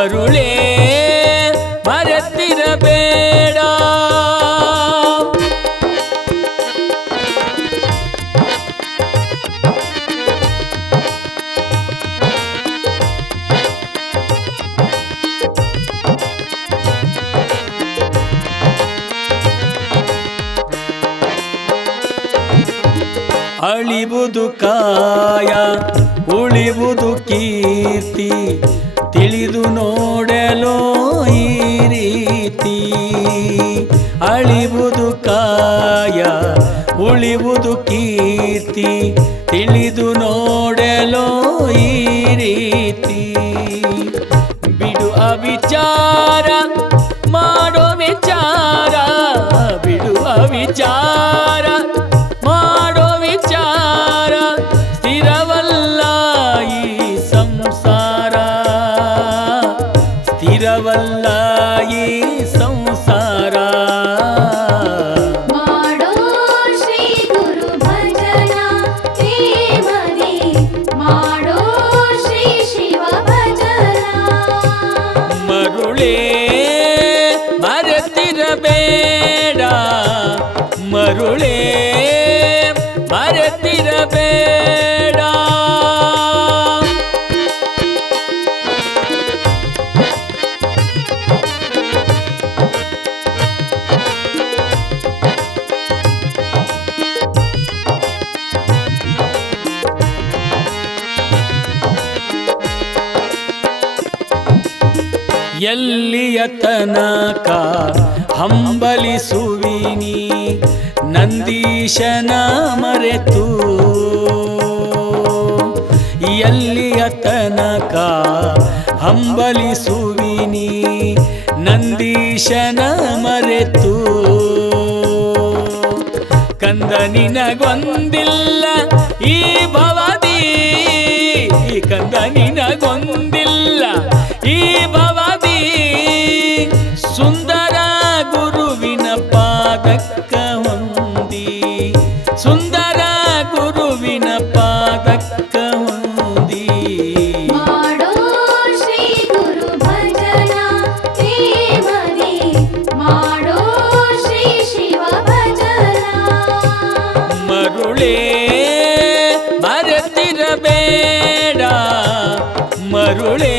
ಮರುಳೇ ಮರೆತಿರಬೇಡ. ಅಳಿವುದು ಕಾಯ ಉಳಿವುದು ಕೀರ್ತಿ, ತಿಳಿದು ನೋಡಲೋ ಈ ರೀತಿ. ಅಳಿವುದು ಕಾಯ ಉಳಿವುದು ಕೀರ್ತಿ, ತಿಳಿದು ನೋಡಲೋ ಈ ರೀತಿ. ಬಿಡು ಅವಿಚಾರ ಮಾಡೋ ವಿಚಾರ, ಬಿಡು ಅವಿಚಾರ ಮಾಡೋ ವಿಚಾರ. ಸ್ಥಿರವಲ್ಲ ಈ ಸಂಸಾರ, ಸ್ಥಿರವಲ್ಲ ಈ ಸಂಸಾರ. ಮಾಡೋ ಶ್ರೀ ಗುರು ಭಜನ ಪ್ರೇಮದಿ, ಮಾಡೋ ಶ್ರೀ ಶಿವ ಭಜನ. ಮರುಳೇ ಮರೆತಿರಬೇಡ, ಮರುಳೇ ಮರೆತಿರಬೇಡ. ಎಲ್ಲಿಯ ತನಕ ಹಂಬಲಿಸುವಿನಿ ನಂದೀಶನ ಮರೆತು, ಎಲ್ಲಿಯ ತನಕ ಹಂಬಲಿಸುವಿನಿ ನಂದೀಶನ ಮರೆತು. ಕಂದ ನಿನಗೊಂದಿಲ್ಲ ಈ ಭವದಿ, ಕಂದ ನಿನಗೊಂದಿಲ್ಲ ಈ ಭವದಿ. ಸುಂದರ ಗುರುವಿನ ಪಾದಕ್ಕ ಹೊಂದಿ, ಸುಂದರ ಗುರುವಿನ ಪಾದಕ್ಕ ಹೊಂದಿ. ಮಾಡೋ ಶ್ರೀ ಗುರು ಭಜನ ಪ್ರೇಮದಿ, ಮಾಡೋ ಶ್ರೀ ಶಿವ ಭಜನ. ಮರುಳೇ ಮರೆತಿರಬೇಡ, ಮರುಳೇ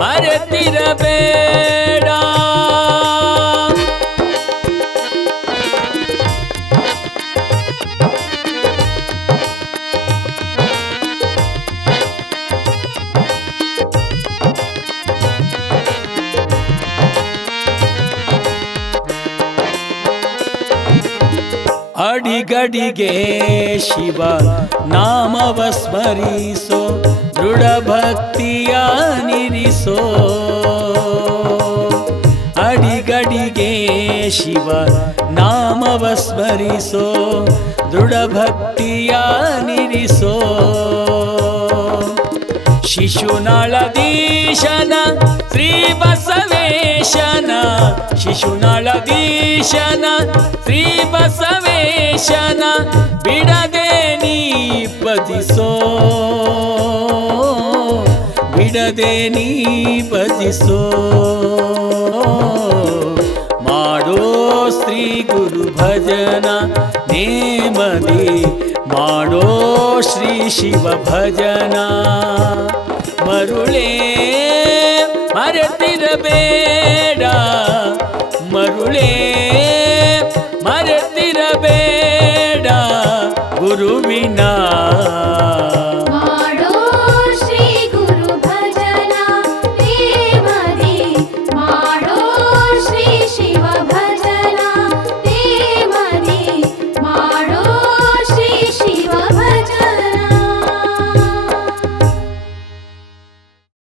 ಮರೆತಿರಬೇಡ. ಅಡಿಗಡಿಗೆ ಶಿವ ನಾಮವ ಸ್ಮರಿಸೋ, ದೃಢ ಭಕ್ತಿಯ ನಿರಿಸೋ. ಅಡಿಗಡಿಗೆ ಶಿವ ನಾಮವ ಸ್ಮರಿಸೋ, ದೃಢ ಭಕ್ತಿಯ ನಿರಿಸೋ. ಶಿಶುನಾಳಧೀಶನ ಶ್ರೀ ಬಸವೇಶನ, ಶಿಶುನಾಳಧೀಶನ ಶ್ರೀ ಬಸವೇಶನ ಬಿಡದೆ ನೀ ಭಜಿಸೋ, ಬಿಡದೆ ನೀ ಭಜಿಸೋ. ಮಾಡೋ ಶ್ರೀ ಗುರು ಭಜನ ನೇಮದಿ, ಮಾಡೋ ಶ್ರೀ ಶಿವ ಭಜನ. ಮರುಳೇ ಮರೆತಿರಬೇಡ, ಮರುಳೇ ಮರೆತಿರಬೇಡ. ಗುರುವಿನ